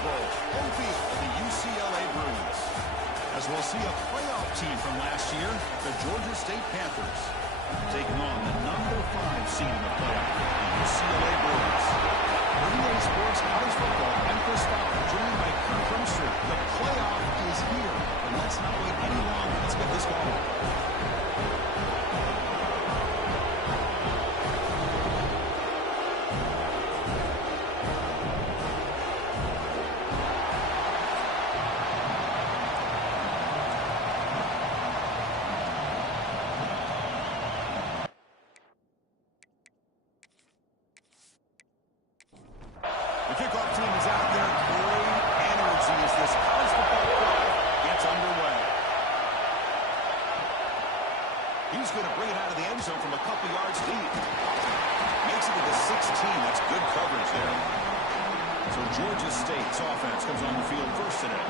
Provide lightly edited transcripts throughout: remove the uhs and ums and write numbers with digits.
Bowl, home field of the UCLA Bruins. As we'll see a playoff team from last year, the Georgia State Panthers, taking on the number 5 seed in the playoff, the UCLA Bruins. 38 Sports College Football, I'm Chris Fowler, joined by Kurt Brewster. The playoff is here, and let's not wait any longer. Let's get this going. The kickoff team is out there. Great energy as this college football playoff gets underway. He's going to bring it out of the end zone from a couple yards deep. Makes it to the 16. That's good coverage there. So Georgia State's offense comes on the field first today.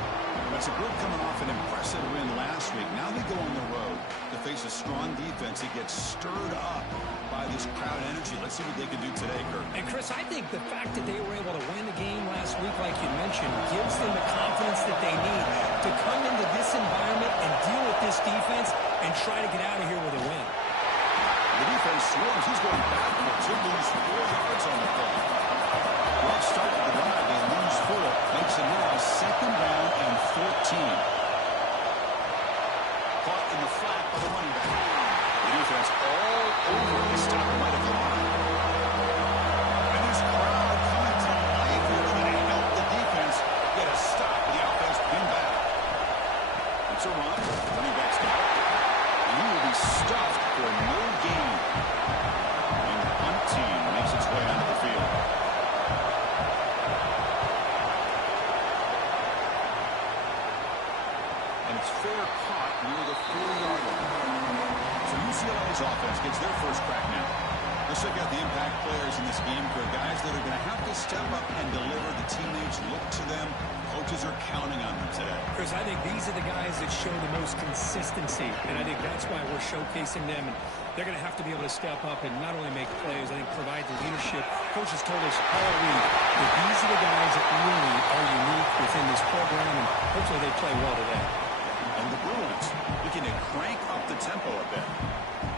That's a group coming off an impressive win last week. Now they go on the road to face a strong defense. It gets stirred up by this crowd energy. Let's see what they can do today, Kurt. And, Chris, I think the fact that they were able to win the game last week, like you mentioned, gives them the confidence that they need to come into this environment and deal with this defense and try to get out of here with a win. The defense swarms. He's going backwards. He'll lose 4 yards on the play. Rough start to the drive. They lose 4. Makes it now 2nd down and 14. Caught in the flat by the running back. The defense all over the stop right at the line. And this crowd coming to life here to help the defense get a stop with the offense pinned back. It's a run. Running back's got it. And he will be stuffed for no gain. And the punt team makes its way onto the field. And it's fair caught near the 4-yard line. So UCLA's offense gets their first crack now. Let's check out the impact players in this game for guys that are going to have to step up and deliver. The teammates look to them. Coaches are counting on them today. Chris, I think these are the guys that show the most consistency, and I think that's why we're showcasing them. And they're going to have to be able to step up and not only make plays, I think provide the leadership. Coaches told us all week that these are the guys that really are unique within this program, and hopefully they play well today. And the Bruins looking to crank up the tempo a bit.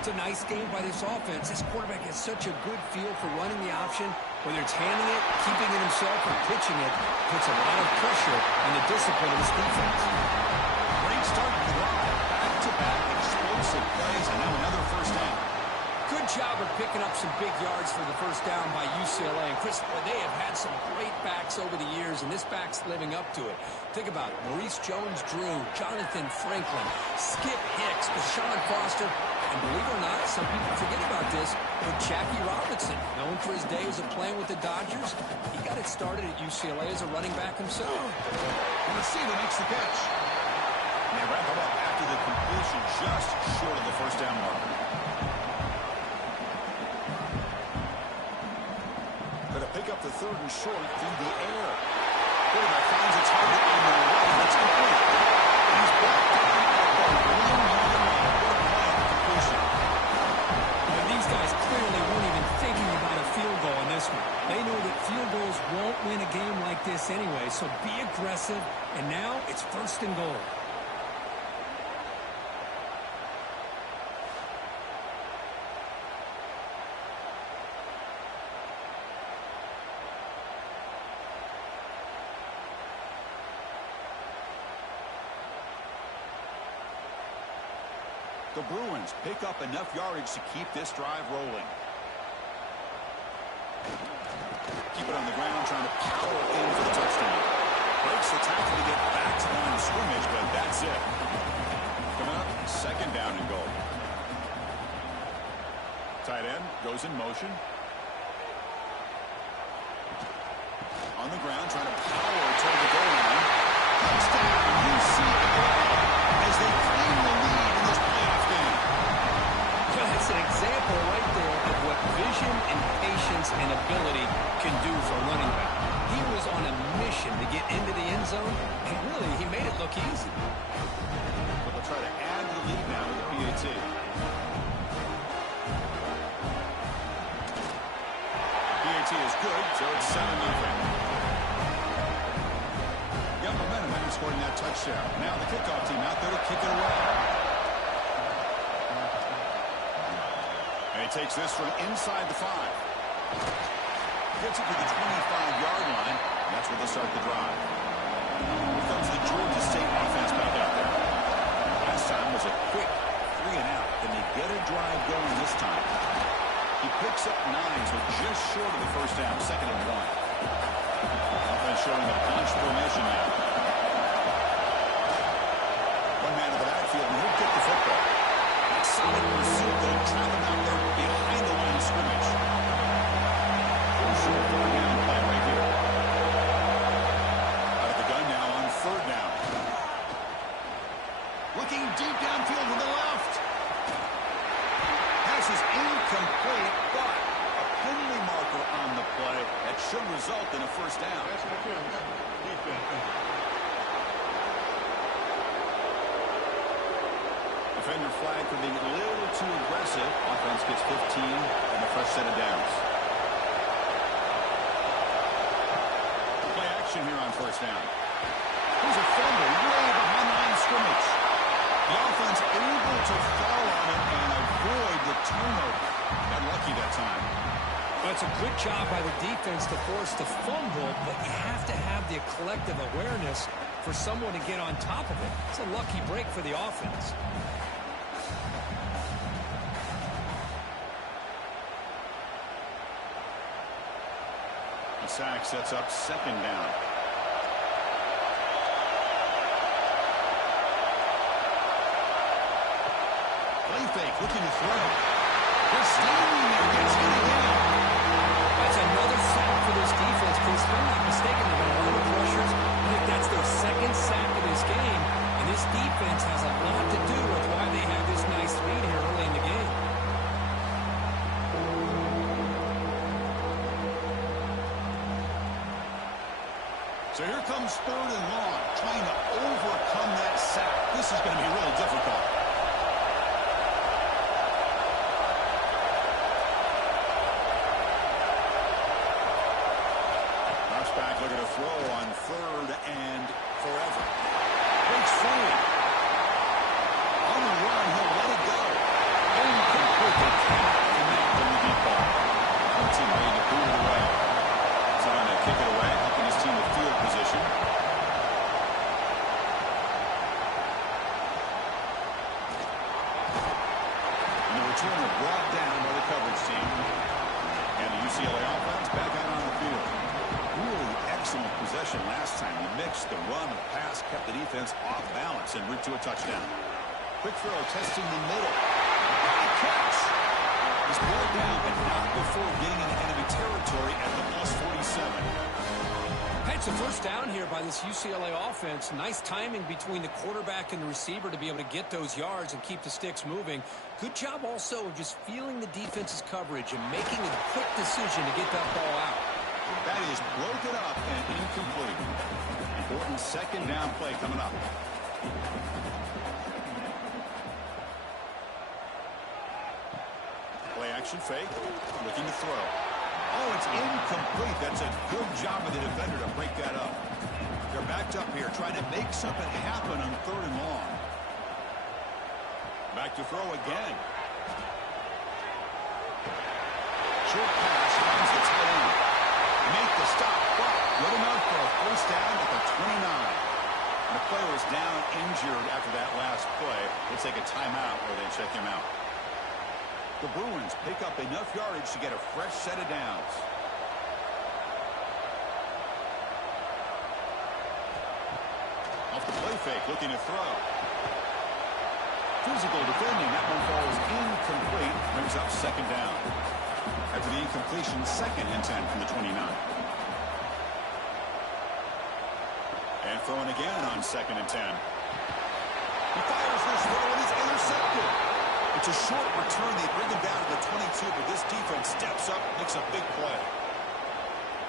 It's a nice game by this offense. This quarterback has such a good feel for running the option. Whether it's handing it, keeping it himself, or pitching it, puts a lot of pressure on the discipline of this defense. Great start to the drive. Back-to-back explosive plays, and now another first down. Good job of picking up some big yards for the first down by UCLA. And Chris, they have had some great backs over the years, and this back's living up to it. Think about it. Maurice Jones-Drew, Jonathan Franklin, Skip Hicks, Deshaun Foster, and believe it or not, some people forget about this, but Jackie Robinson, known for his days of playing with the Dodgers, he got it started at UCLA as a running back himself. And Receiver makes the catch. And they wrap it up after the completion just short of the first down marker. Going to pick up the 3rd and short through the air. Quarterback finds its target on the right. That's complete. He's back down at the 1-yard line. What a play on the completion. But these guys clearly weren't even thinking about a field goal on this one. They know that field goals won't win a game like this anyway, so be aggressive. And now it's 1st and goal. The Bruins pick up enough yardage to keep this drive rolling. Keep it on the ground, trying to power in for the touchdown. Breaks the tackle to get back to the line of scrimmage, but that's it. Coming up, 2nd down and goal. Tight end goes in motion. On the ground, trying to power toward the goal line. Touchdown, UCLA, as they claim the lead in this playoff game. That's an example right there of what vision and patience and ability can do for a running back. He was on a mission to get into the end zone, and really, he made it look easy. But they'll try to add to the lead now with the PAT. PAT is good, so it's 7-0. recording that touchdown. Now the kickoff team out there to kick it away. And he takes this from inside the 5. Gets it to the 25-yard line. And that's where they start the drive. Here comes the Georgia State offense back out there. Last time was a quick 3 and out. Can they get a drive going this time? He picks up 9, so just short of the first down, 2nd and 1. Offense showing a bunch formation now. One man to the backfield, and he'll get the football. That solid pursuit, though, trap him out there behind the line of scrimmage. Crucial 4th-down play right here. Out of the gun now on 3rd down. Looking deep downfield to the left. Pass is incomplete, but a penalty marker on the play that should result in a 1st down. Defender flag for being a little too aggressive. Offense gets 15 and a fresh set of downs. Play action here on 1st down. Here's a fumble way behind the line of scrimmage. The offense able to fall on it and avoid the turnover. Got lucky that time. Well, it's a good job by the defense to force the fumble, but you have to have the collective awareness for someone to get on top of it. It's a lucky break for the offense. The sack sets up 2nd down. Play fake, looking to throw. They're standing there, gets hit again. That's another sack for this defense, Chris. If I'm not mistaken, they've been under pressures. I think that's their 2nd sack of this game, and this defense has a lot to do with why they have this nice lead here early in the game. So here comes 3rd and long, trying to overcome that sack. This is going to be really difficult. Back looking to throw on 3rd and forever. Breaks free. On the run, he'll let it go. Incomplete. They cannot connect on the deep ball. One team ready to boot it away. Trying to kick it away, helping his team with field position. And the returner brought down by the coverage team. And the UCLA offense back out on the field. Really excellent possession last time. He mixed the run and pass, kept the defense off balance en route to a touchdown. Quick throw, testing the middle. Big catch. He's brought down, but not before getting into enemy territory at the +47. It's a 1st down here by this UCLA offense. Nice timing between the quarterback and the receiver to be able to get those yards and keep the sticks moving. Good job also of just feeling the defense's coverage and making a quick decision to get that ball out. That is broken up and incomplete. Important 2nd down play coming up. Play action fake. Looking to throw. Oh, it's incomplete. That's a good job of the defender to break that up. They're backed up here trying to make something happen on 3rd and long. Back to throw again. Short pass finds the tight end. Make the stop, but good enough for a 1st down at the 29. And the player was down injured after that last play. They'll take a timeout where they check him out. The Bruins pick up enough yardage to get a fresh set of downs. Off the play fake, looking to throw. Physical defending, that one falls incomplete, brings up 2nd down. After the incompletion, 2nd and 10 from the 29. And throwing again on 2nd and 10. He fires this throw and it's intercepted. It's a short return. They bring him down to the 22, but this defense steps up, makes a big play.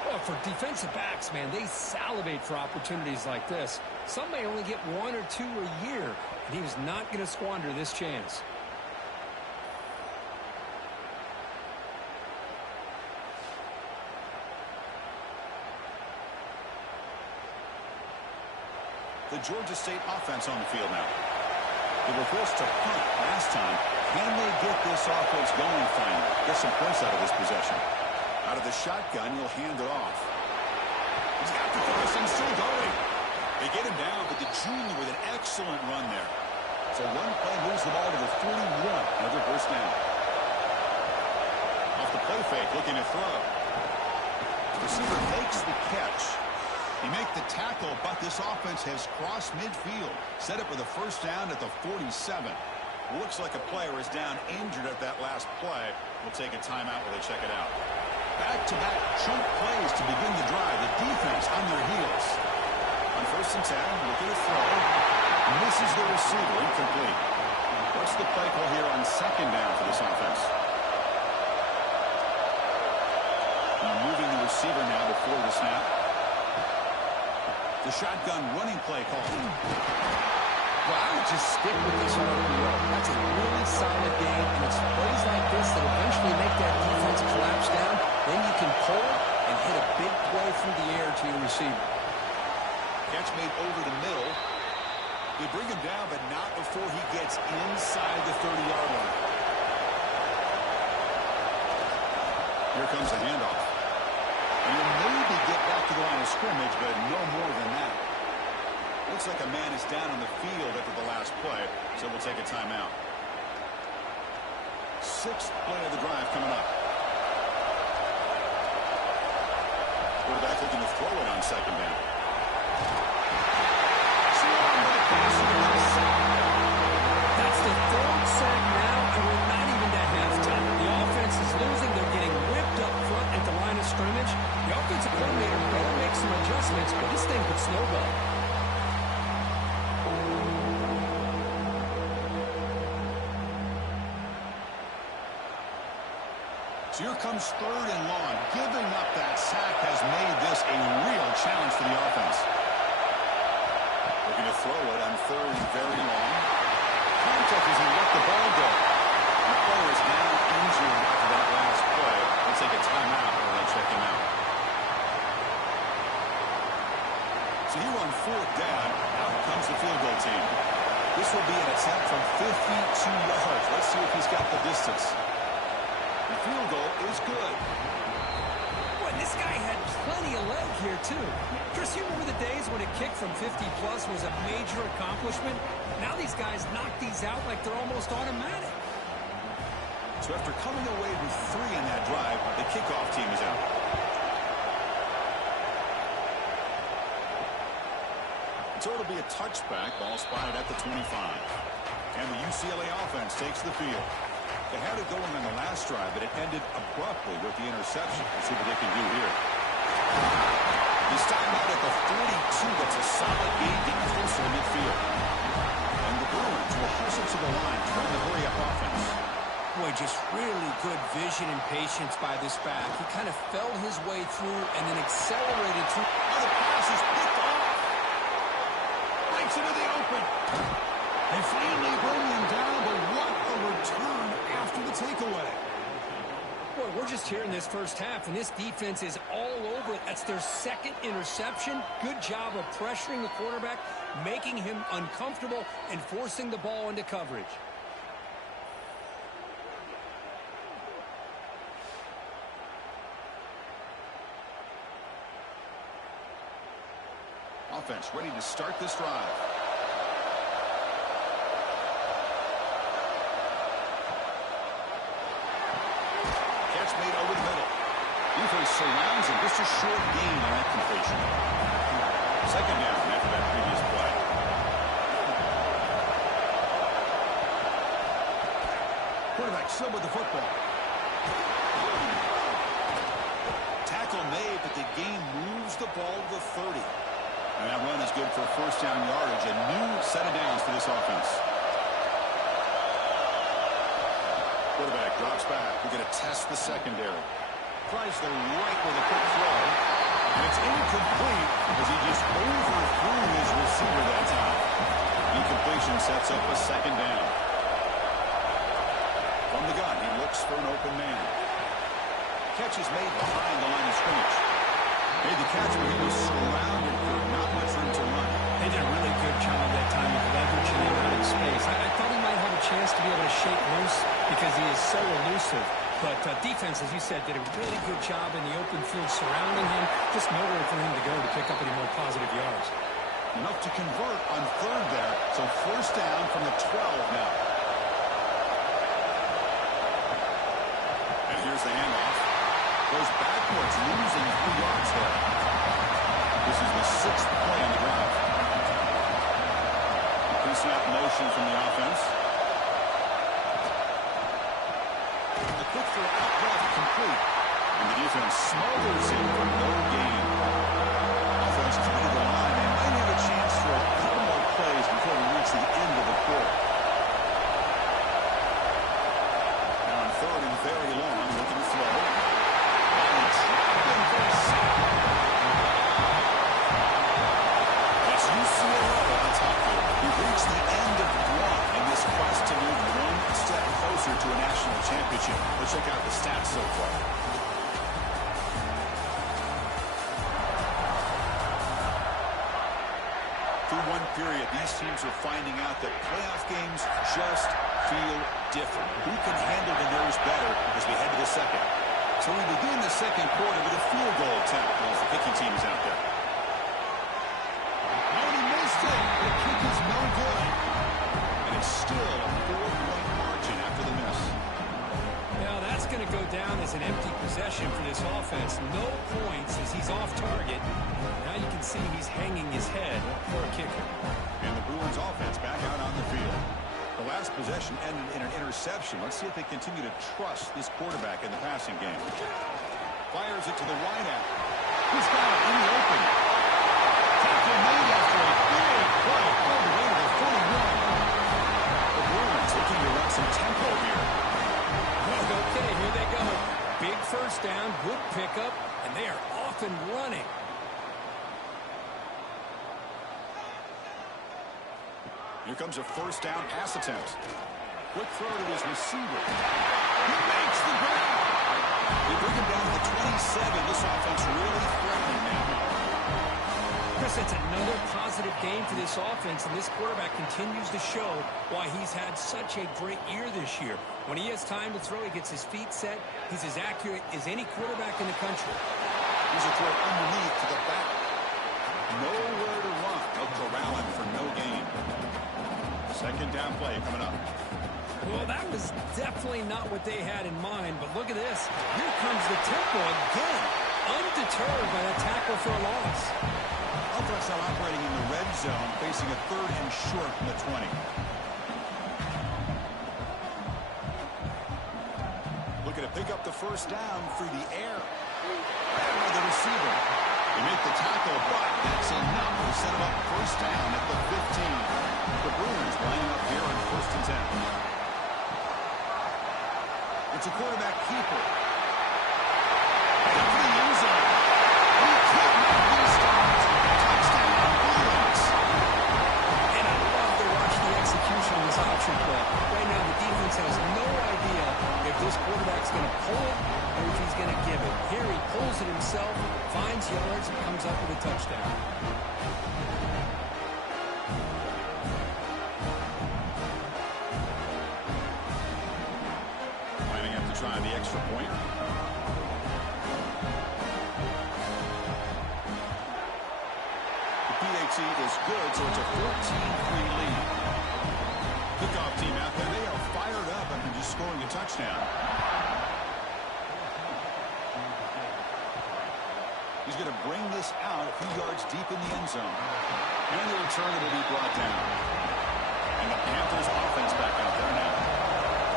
Well, for defensive backs, man, they salivate for opportunities like this. Some may only get 1 or 2 a year, and he was not going to squander this chance. The Georgia State offense on the field now. They were forced to punt last time. Can they get this offense going finally? Get some points out of this possession. Out of the shotgun, he'll hand it off. He's got the first and still going. They get him down, but the junior with an excellent run there. So one play moves the ball to the 41. Another first down. Off the play fake, looking to throw. The receiver makes the catch. He make the tackle, but this offense has crossed midfield. Set up with a first down at the 47. Looks like a player is down injured at that last play. We'll take a timeout while they check it out. Back-to-back chunk plays to begin the drive. The defense on their heels. On first and 10, looking to throw. Misses the receiver, incomplete. What's the play call here on second down for this offense? Now moving the receiver now before the snap. The shotgun running play call. Well, I would just stick with this RPO. That's a really solid game, and it's plays like this that eventually make that defense collapse down. Then you can pull and hit a big play through the air to your receiver. Catch made over the middle. They bring him down, but not before he gets inside the 30-yard line. Here comes the handoff. And he'll maybe get back to the line of scrimmage, but no more than that. Looks like a man is down on the field after the last play, so we'll take a timeout. Sixth play of the drive coming up. Quarterback looking to throw it on second down. That's the third sack now, and we're not even at halftime. The offense is losing. They're getting ripped up front at the line of scrimmage. The offensive coordinator better make some adjustments, but this thing could snowball. So here comes third and long. Giving up that sack has made this a real challenge for the offense. Looking to throw it on third and very long. Contact as he let the ball go. The player is now injured after that last play. Let's take a timeout while they check him out. So here on fourth down, out comes the field goal team. This will be an attempt from 52 yards. Let's see if he's got the distance. The field goal is good. Boy, this guy had plenty of leg here, too. Chris, you remember the days when a kick from 50-plus was a major accomplishment? Now these guys knock these out like they're almost automatic. So after coming away with 3 in that drive, the kickoff team is out. So it'll be a touchback. Ball spotted at the 25. And the UCLA offense takes the field. They had it going on the last drive, but it ended abruptly with the interception. Let's see what they can do here. They stop out at the 42. That's a solid gain, getting close to the midfield. And the Bruins will hustle to the line to run the hurry-up offense. Boy, just really good vision and patience by this back. He kind of felt his way through and then accelerated through. Oh, the pass is picked off. Breaks into the open. They finally bring him down, but what a return after the takeaway. Boy, we're just here in this first half, and this defense is all over it. That's their second interception. Good job of pressuring the quarterback, making him uncomfortable, and forcing the ball into coverage. Offense ready to start this drive. Catch made over the middle. Defense surrounds him. Just a short gain on that completion. Second down after that previous play. Quarterback still with the football. Tackle made, but the game moves the ball to the 30. And that run is good for first down yardage. A new set of downs for this offense. Quarterback drops back. We're going to test the secondary. Tries the right with a quick throw. And it's incomplete as he just overthrew his receiver that time. Incompletion sets up a second down. From the gun, he looks for an open man. Catch is made behind the line of scrimmage. Made the catch, but he was surrounded for not much room to run. They did a really good job that time of leveraging him out in space. I thought he might have a chance to be able to shake loose because he is so elusive. But defense, as you said, did a really good job in the open field surrounding him. Just nowhere for him to go to pick up any more positive yards. Enough to convert on third there. So first down from the 12 now. And here's the handoff. Goes backwards, losing 3 yards there. This is the 6th play on the drive. Pre-snap motion from the offense. The quick throw out left complete. And the defense smothers him for no gain. Offense coming to the line. They might have a chance for a couple more plays before we reach the end of the quarter. Now on third and very long, looking to throw. And trapped him for a sack. It's UCLA on top here. We've reached the end of one in this quest to move one step closer to a national championship. Let's check out the stats so far. Through one period, these teams are finding out that playoff games just feel different. Who can handle the nerves better as we head to the second? So we begin the second quarter with a field goal attempt as the kicking team is out there. Oh, he missed it. The kick is no good. And it's still a 4-point margin after the miss. Now that's going to go down as an empty possession for this offense. No points as he's off target. Now you can see he's hanging his head for a kicker. And the Bruins offense back out on the field. The last possession ended in an interception. Let's see if they continue to trust this quarterback in the passing game. Fires it to the wide out. He's got it in the open. Tackle made after a big play all the way to the 41. The Bruins looking to run some tempo here. Okay, here they go. Big first down, good pickup, and they are off and running. Here comes a first down pass attempt. Quick throw to his receiver. He makes the grab. They bring him down to the 27. This offense really threatening now. Chris, it's another positive game for this offense, and this quarterback continues to show why he's had such a great year this year. When he has time to throw, he gets his feet set. He's as accurate as any quarterback in the country. Here's a throw underneath to the back. Nowhere to run. No corralling for no gain. Second down play coming up. Well, that was definitely not what they had in mind, but look at this. Here comes the tempo again, undeterred by that tackle for a loss. Offense now operating in the red zone, facing a 3rd and short from the 20. Looking to pick up the first down through the air. And with the receiver. They make the tackle, but that's enough to set him up first down at the 15. The Bruins lining up here on 1st and 10. It's a quarterback keeper. Into the end zone. He could not be stopped. Touchdown, Bruins. And I love to watch the execution of this option play. Right now, the defense has no idea if this quarterback's going to pull it or if he's going to give it. Here he pulls it himself, finds yards, and comes up with a touchdown. Lining up to try the extra point. The PAT is good, so it's a 14-3 lead. Kickoff team out there, they are fired up after just scoring a touchdown. He's going to bring this out a few yards deep in the end zone. And the return will be brought down. And the Panthers offense back out there now.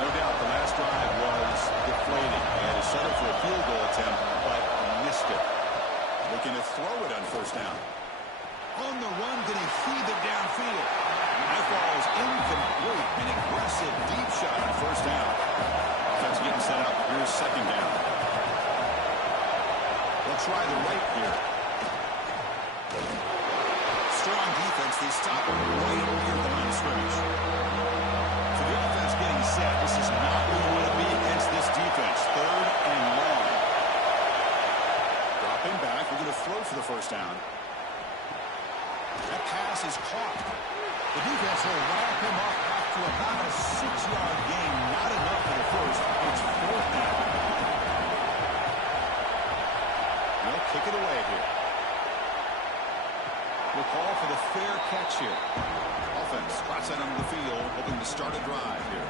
No doubt the last drive was deflating. They had to settle for a field goal attempt, but missed it. Looking to throw it on first down. On the run, going to heave it downfield. That ball is incomplete. An aggressive deep shot on first down. Offense getting set up. Here's second down. They'll try the right here. Strong defense. They stop him right near is caught. The defense will wrap him up after about a 6-yard gain. Not enough for the first. It's 4th down. They'll kick it away here. We'll call for the fair catch here. Offense trots out onto the field, hoping to start a drive here.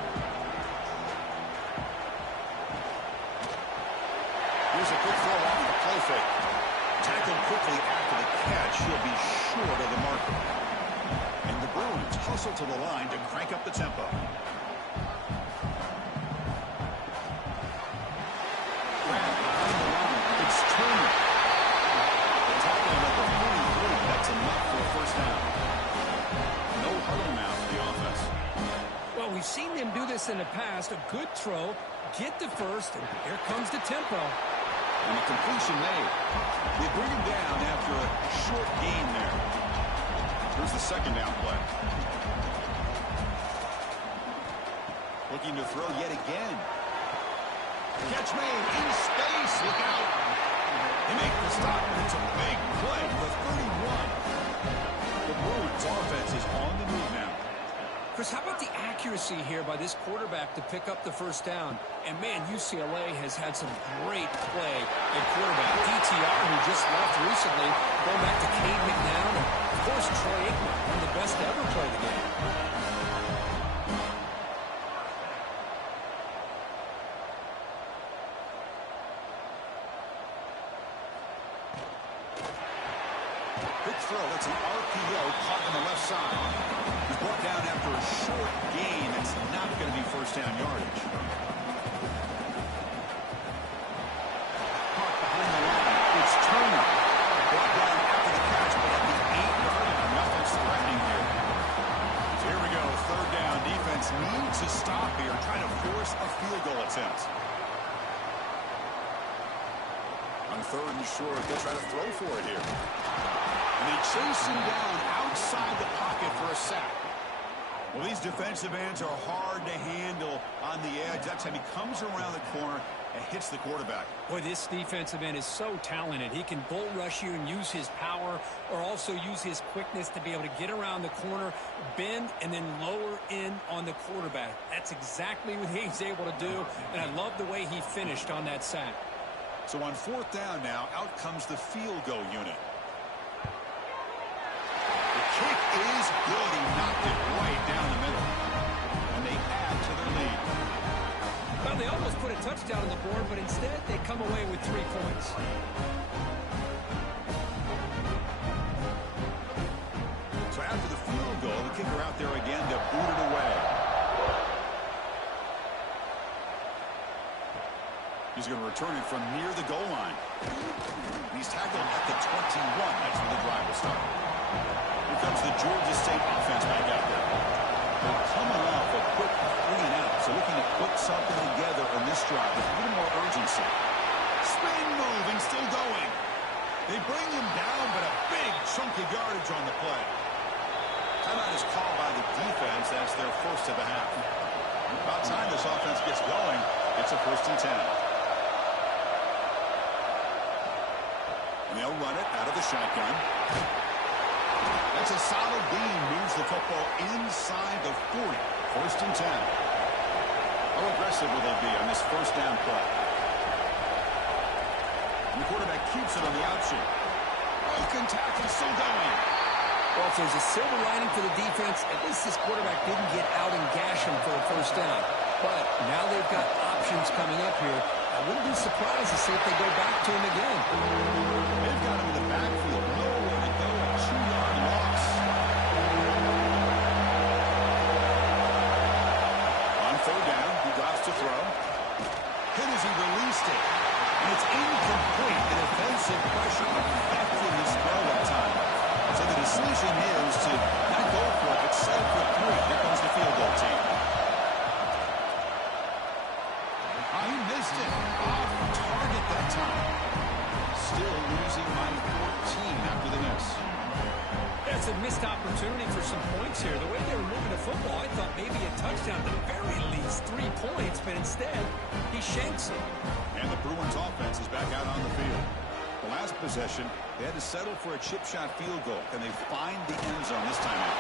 Here's a quick throw off the play fake. Tackled quickly after the catch. He'll be short of the marker. And the Bruins hustle to the line to crank up the tempo. Grab behind the line. It's Turner. The tackle at the 43. That's enough for a first down. No huddle now for the offense. Well, we've seen them do this in the past. A good throw, get the first, and here comes the tempo. And the completion made. They bring him down after a short gain there. Here's the second down play. Looking to throw yet again. Catch made in space. Look out. They make the stop, and it's a big play for 31. The Bruins offense is on the move now. Chris, how about the accuracy here by this quarterback to pick up the first down? And, man, UCLA has had some great play at quarterback. DTR, who just left recently, going back to Cade McNown, and, of course, Troy Aikman, one of the best to ever play the game. Big throw. That's an RPO caught on the left side. He's brought down after a short gain. It's not going to be first down yardage. Caught behind the line. It's Turner. Brought down after the catch, but at the 8-yard line. Nothing's threatening here. So here we go. 3rd down. Defense needs to stop here. Trying to force a field goal attempt. On 3rd and short, they'll try to throw for it here. And they chase him down outside the pocket for a sack. Well, these defensive ends are hard to handle on the edge. That time he comes around the corner and hits the quarterback. Boy, this defensive end is so talented. He can bull rush you and use his power, or also use his quickness to be able to get around the corner, bend, and then lower in on the quarterback. That's exactly what he's able to do, and I love the way he finished on that sack. So on 4th down now, out comes the field goal unit. Kick is good. He knocked it right down the middle. And they add to their lead. Well, they almost put a touchdown on the board, but instead they come away with 3 points. So after the field goal, the kicker out there again to boot it away. He's going to return it from near the goal line. He's tackled at the 21. That's where the drive will start. Here comes the Georgia State offense back out there. They're coming off a quick 3 and out, so looking to put something together on this drive with a little more urgency. Spin move and still going. They bring him down, but a big chunk of yardage on the play. Timeout is called by the defense. That's their first of the half. About time this offense gets going. It's a 1st and 10. And they'll run it out of the shotgun. That's a solid beam. Moves the football inside the 40. 1st and 10. How aggressive will they be on this first down play? And the quarterback keeps it on the option. Broken tackle, still going. Well, if there's a silver lining for the defense, at least this quarterback didn't get out and gash him for a first down. But now they've got options coming up here. I wouldn't be surprised to see if they go back to him again. They've got him in the backfield. Nowhere to go. A 2-yard loss. On 3rd down, he drops to throw. Hit as he released it. And it's incomplete. The defensive pressure affected his throw that time. So the decision is to not go for it, but settle for 3. Here comes the field goal team. He missed it. Off target that time. Still losing by 14 after the miss. That's a missed opportunity for some points here. The way they were moving the football, I thought maybe a touchdown, at the very least 3 points, but instead he shanks it. And the Bruins offense is back out on the field. The last possession, they had to settle for a chip shot field goal. Can they find the end zone this time out?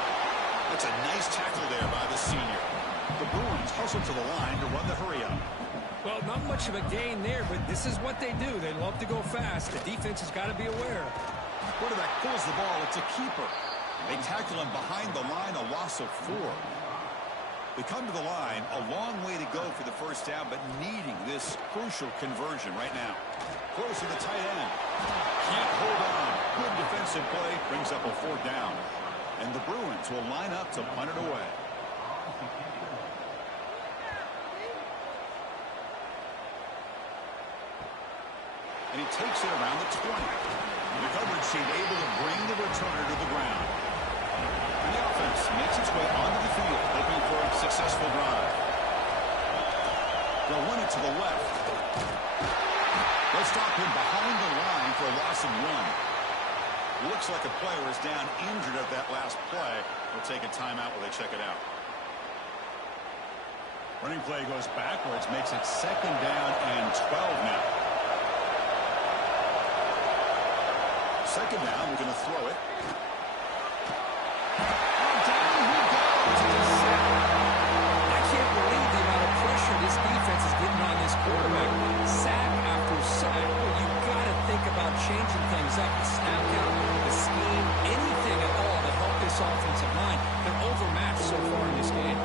That's a nice tackle there by the senior. The Bruins hustle to the line to run the hurry-up. Well, not much of a gain there, but this is what they do. They love to go fast. The defense has got to be aware. Quarterback pulls the ball. It's a keeper. They tackle him behind the line, a loss of 4. They come to the line, a long way to go for the first down, but needing this crucial conversion right now. Close to the tight end. Can't hold on. Good defensive play. Brings up a 4th down. And the Bruins will line up to punt it away. And he takes it around the 20. The coverage seemed able to bring the returner to the ground. And the offense makes its way onto the field, hoping for a successful drive. They'll run it to the left. They'll stop him behind the line for a loss of 1. Looks like a player is down injured at that last play. They'll take a timeout while they check it out. Running play goes backwards, makes it 2nd down and 12 now. 2nd down, we're going to throw it. And down he goes. It's a sack. I can't believe the amount of pressure this defense is getting on this quarterback. Sack after sack. Well, you've got to think about changing things up. The snap count, the scheme, anything at all to help this offensive line. They're overmatched so far in this game.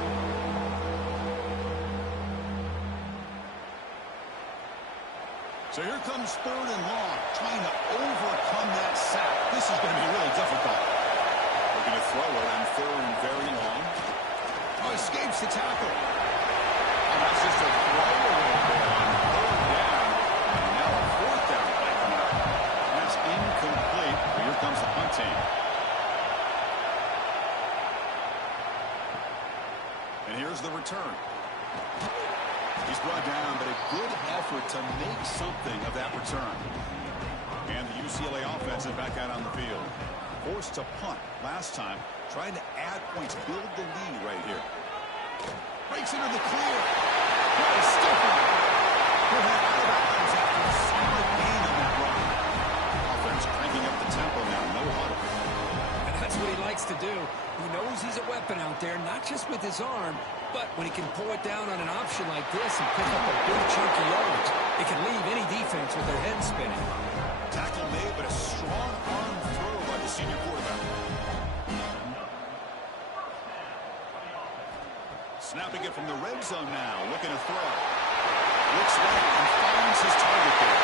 So here comes 3rd and long, trying to overcome that sack. This is going to be really difficult. They're going to throw it on 3rd and very long. Oh, escapes the tackle. And that's just a throwaway there on 3rd down. And now a 4th down play coming up. That's incomplete, but here comes the punt team. And here's the return. He's brought down, but a good effort to make something of that return. And the UCLA offense is back out on the field. Forced to punt last time, trying to add points, build the lead right here. Breaks into the clear. What a stiffer. He'll head out of bounds after a solid gain on that run. Offense cranking up the tempo now, no huddle. And that's what he likes to do. He knows he's a weapon out there, not just with his arm, but when he can pull it down on an option like this and pick up a big chunk of yards, it can leave any defense with their head spinning. Tackle made, but a strong arm throw by the senior quarterback. Snapping it from the red zone now, looking to throw. Looks right and finds his target there.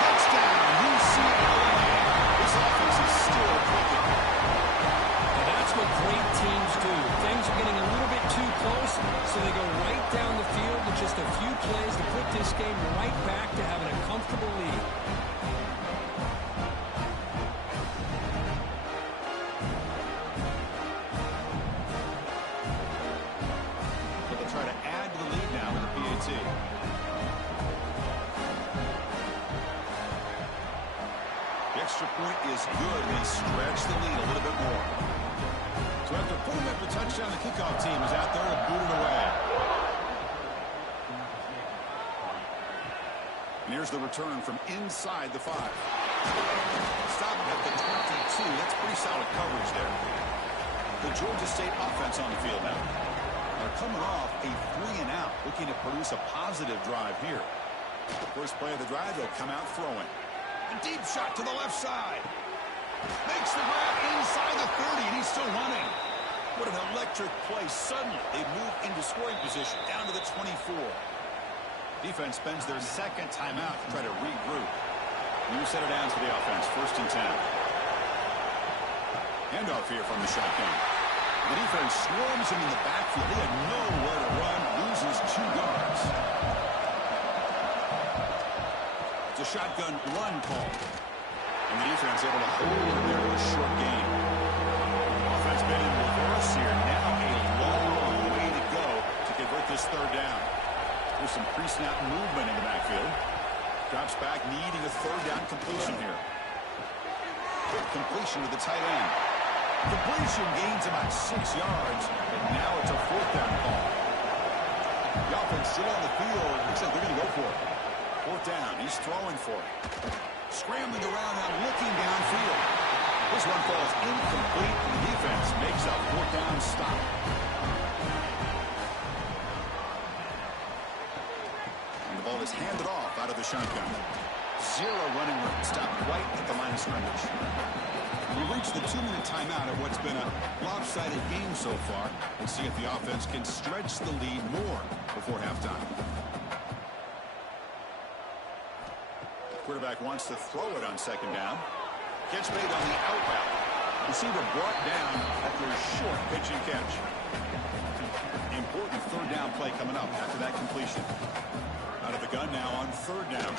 Touchdown, UCLA. This offense is still clicking. And that's what great teams do. Things are getting a little bit too close, so they go right down the field with just a few plays to put this game right back to having a comfortable lead. So they'll try to add to the lead now with the PAT. The extra point is good, and they stretch the lead a little bit more. So after putting up the touchdown, the kickoff team is out there to boot it away. And here's the return from inside the 5. Stop at the 22. That's pretty solid coverage there. The Georgia State offense on the field now. They're coming off a 3-and-out, looking to produce a positive drive here. First play of the drive, they'll come out throwing. A deep shot to the left side. Makes the grab inside the 30, and he's still running. What an electric play. Suddenly, they move into scoring position, down to the 24. Defense spends their 2nd timeout to try to regroup. New set of downs for the offense, 1st and 10. Handoff here from the shotgun. The defense swarms him in the backfield. He had nowhere to run, loses 2 yards. It's a shotgun run call. And the defense able to hold him there to a short gain. Offense been in reverse here. Now a long way to go to convert this 3rd down. There's some pre-snap movement in the backfield. Drops back, needing a 3rd down completion here. Quick completion to the tight end. Completion gains about 6 yards, and now it's a 4th down call. The offense still on the field. Looks like they're going to go for it. 4th down. He's throwing for it. Scrambling around and looking downfield. This one falls incomplete, and the defense makes a fourth down stop. And the ball is handed off out of the shotgun. Zero running room. Stopped right at the line of scrimmage. We reach the 2-minute timeout at what's been a lopsided game so far. Let's see if the offense can stretch the lead more before halftime. Quarterback wants to throw it on second down. Catch made on the out route. Receiver brought down after a short pitch and catch. Important third down play coming up after that completion. Out of the gun now on third down.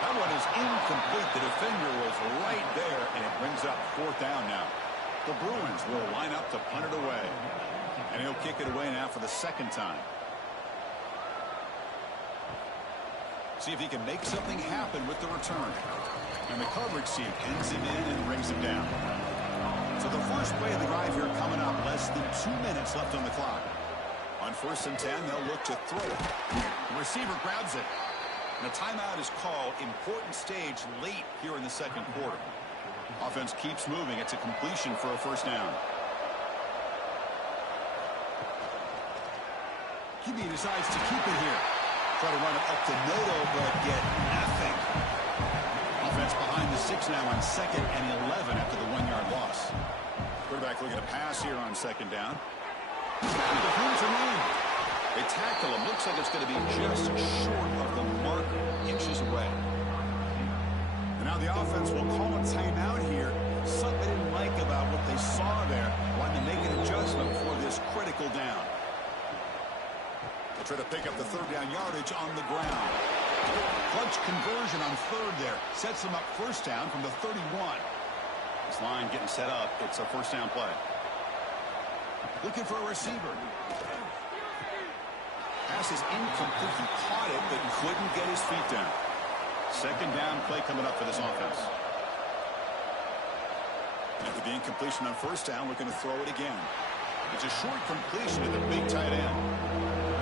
That one is incomplete. The defender was right there, and it brings up fourth down now. The Bruins will line up to punt it away. And he'll kick it away now for the second time. See if he can make something happen with the return. And the coverage team pins him in and brings him down. So the first play of the drive here coming up. Less than 2 minutes left on the clock. On 1st and 10, they'll look to throw it. The receiver grabs it. And a timeout is called. Important stage late here in the second quarter. Offense keeps moving. It's a completion for a first down. QB decides to keep it here. Try to run it up to Noto, but get nothing. Offense behind the 6 now on 2nd and 11 after the 1-yard loss. Quarterback looking to pass here on 2nd down. The defense are in. They tackle him. Looks like it's going to be just short of the mark, inches away. And now the offense will call a timeout here. Something they didn't like about what they saw there. Wanting to make an adjustment for this critical down. They'll try to pick up the third down yardage on the ground. Clutch conversion on third there. Sets them up first down from the 31. This line getting set up. It's a first down play. Looking for a receiver. Pass is incomplete. He caught it, but couldn't get his feet down. Second down play coming up for this offense. After the incompletion on first down, looking to throw it again. It's a short completion to the big tight end.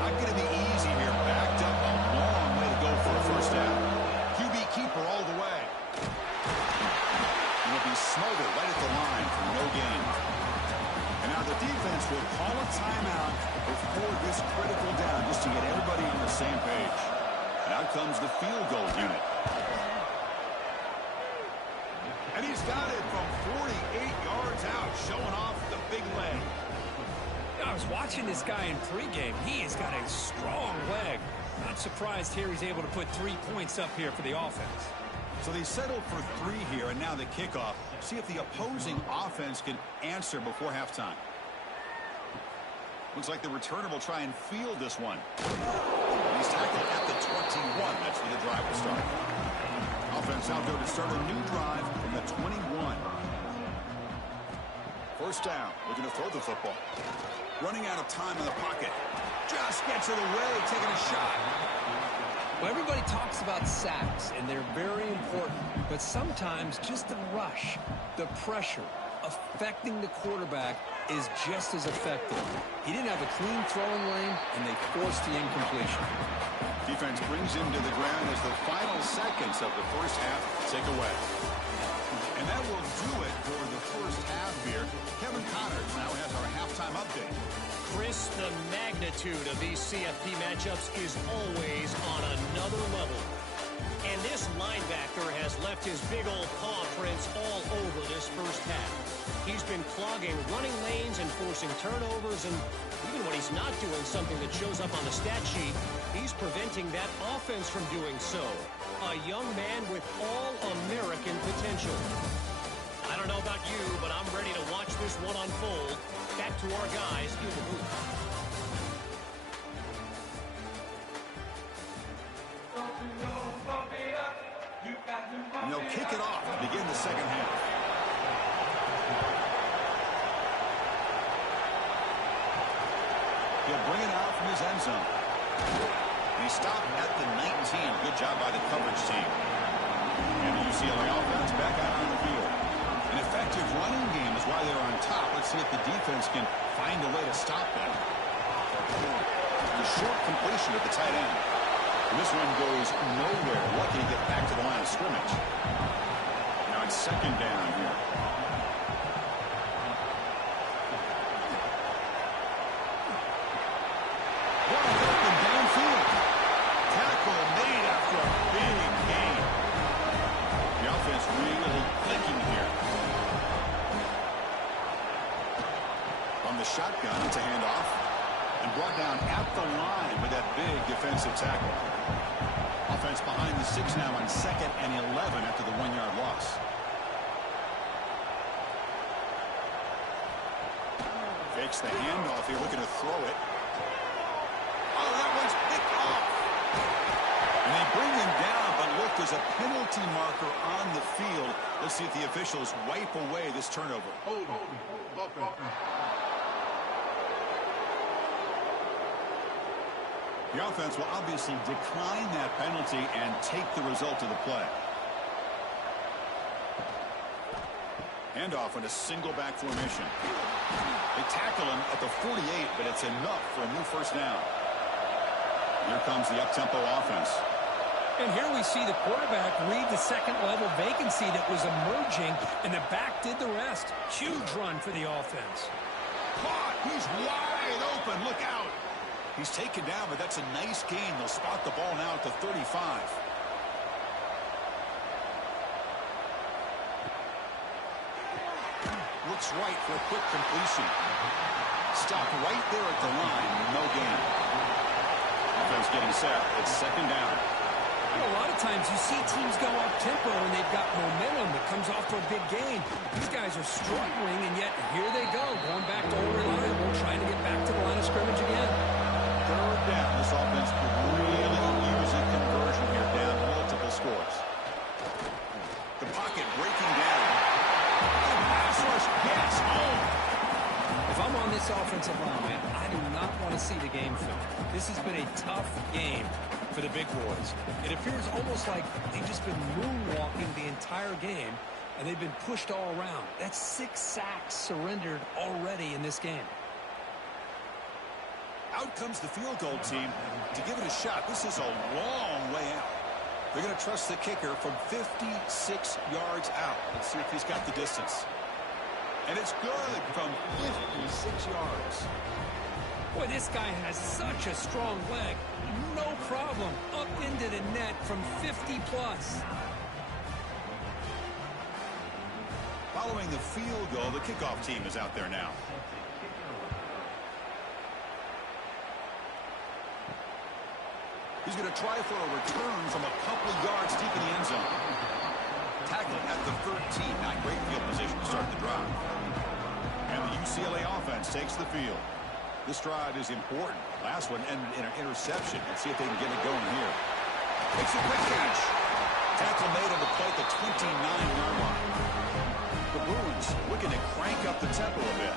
Not going to be easy here. Backed up a long way to go for a first down. QB keeper all the way. And will be smothered right at the line for no gain. And now the defense will call a timeout before this critical down just to get everybody on the same page. And out comes the field goal unit. And he's got it from 48 yards out, showing off the big leg. I was watching this guy in pregame. He has got a strong leg. Not surprised here he's able to put 3 points up here for the offense. So they settled for 3 here, and now the kickoff. See if the opposing offense can answer before halftime. Looks like the returner will try and field this one. He's tackled at the 21. That's where the drive will start. Offense out there to start a new drive from the 21. First down. Looking to throw the football. Running out of time in the pocket. Just gets it away, taking a shot. Well, everybody talks about sacks, and they're very important. But sometimes just the rush, the pressure, affecting the quarterback is just as effective. He didn't have a clean throwing lane, and they forced the incompletion. Defense brings him to the ground as the final seconds of the first half tick away. And that will do it for the first half here. Kevin Connors now has our halftime update. Chris, the magnitude of these CFP matchups is always on another level. And this linebacker has left his big old paw prints all over this first half. He's been clogging running lanes and forcing turnovers, and even when he's not doing something that shows up on the stat sheet, he's preventing that offense from doing so. A young man with all-American potential. I don't know about you, but I'm ready to watch this one unfold. Back to our guys in the booth. And they'll kick it off to begin the second half. He'll bring it out from his end zone. He stopped at the 19. Good job by the coverage team. And the UCLA offense back out on the field. An effective running game is why they're on top. Let's see if the defense can find a way to stop them. The short completion at the tight end. This one goes nowhere. Lucky to get back to the line of scrimmage. Now it's second down here. Wide open downfield. Tackle made after a big gain. The offense really clicking here. From the shotgun, it's a handoff. And brought down at the line with that big defensive tackle. Offense behind the 6 now on 2nd and 11 after the 1-yard loss. Fakes the handoff here, looking to throw it. Oh, that one's picked off. And they bring him down, but look, there's a penalty marker on the field. Let's see if the officials wipe away this turnover. The offense will obviously decline that penalty and take the result of the play. Handoff in a single back formation. They tackle him at the 48, but it's enough for a new first down. Here comes the up-tempo offense. And here we see the quarterback read the second-level vacancy that was emerging, and the back did the rest. Huge run for the offense. Caught! He's wide open. Look out! He's taken down, but that's a nice gain. They'll spot the ball now at the 35. Looks right for a quick completion. Stop right there at the line. No gain. Offense getting set. It's second down. A lot of times you see teams go up-tempo and they've got momentum that comes off for a big gain. These guys are struggling, and yet here they go, going back to old reliable, trying to get back to the line of scrimmage again. Third down. This offense could really use a conversion here, down multiple scores. The pocket breaking down. Pass rush gets home. If I'm on this offensive line, man, I do not want to see the game film. This has been a tough game for the big boys. It appears almost like they've just been moonwalking the entire game, and they've been pushed all around. That's 6 sacks surrendered already in this game. Out comes the field goal team to give it a shot. This is a long way out. They're going to trust the kicker from 56 yards out. Let's see if he's got the distance. And it's good from 56 yards. Boy, this guy has such a strong leg. No problem. Up into the net from 50-plus. Following the field goal, the kickoff team is out there now. He's going to try for a return from a couple of yards deep in the end zone. Tackle at the 13. Not great field position to start the drive. And the UCLA offense takes the field. This drive is important. Last one ended in an interception. Let's see if they can get it going here. Makes a quick catch. Tackle made on the play at the 29-yard line. The Bruins looking to crank up the tempo a bit.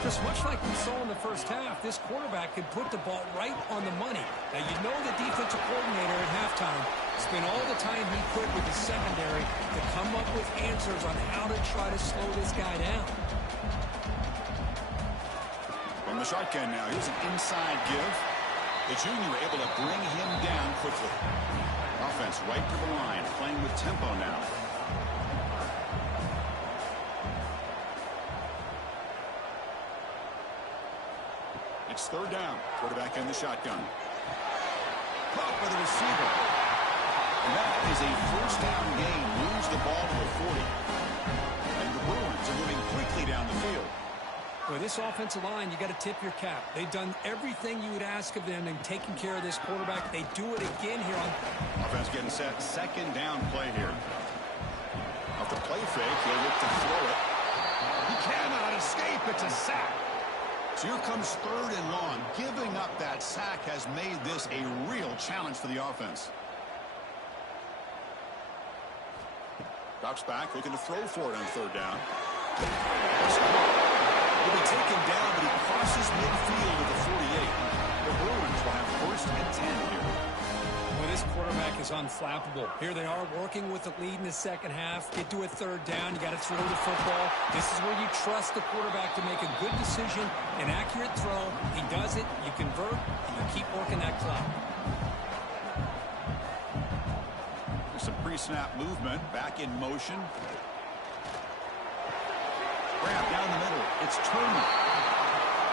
Just much like we saw in the first half, this quarterback could put the ball right on the money. Now, you know the defensive coordinator at halftime spent all the time he could with the secondary to come up with answers on how to try to slow this guy down. From the shotgun now, here's an inside give. The junior able to bring him down quickly. Offense right to the line, playing with tempo now. It's third down. Quarterback in the shotgun. Caught by the receiver. And that is a first down gain. Moves the ball to the 40. And the Bruins are moving quickly down the field. Well, this offensive line, you got to tip your cap. They've done everything you would ask of them in taking care of this quarterback. They do it again here on. Offense getting set. Second down play here. Off the play fake, he'll look to throw it. He cannot escape. It's a sack. So here comes third and long. Giving up that sack has made this a real challenge for the offense. Drops back, looking to throw for it on third down. He'll be taken down, but he crosses midfield with the 48. The Bruins will have first and 10 here. Well, this quarterback is unflappable. Here they are working with the lead in the second half. Get to a third down. You got to throw the football. This is where you trust the quarterback to make a good decision, an accurate throw. He does it, you convert, and you keep working that clock. Some pre-snap movement. Back in motion. Grab down the middle. It's Turner.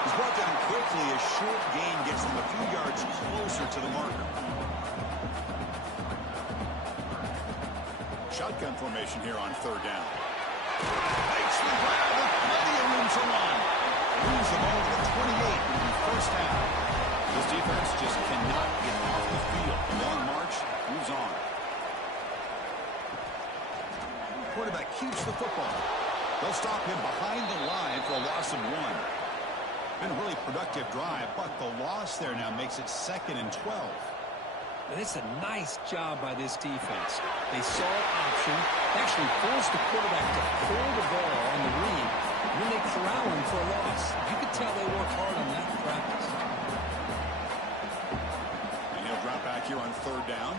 He's brought down quickly. A short gain gets them a few yards closer to the marker. Shotgun formation here on third down. Makes the grab with plenty of room to run. Moves the ball to the 28 in the first half. This defense just cannot get off the field. Long march moves on. Quarterback keeps the football. They'll stop him behind the line for a loss of 1. Been a really productive drive, but the loss there now makes it 2nd and 12. And it's a nice job by this defense. They saw an option, actually forced the quarterback to pull the ball on the read, and then they corral him for a loss. You could tell they worked hard on that in practice. And he'll drop back here on third down.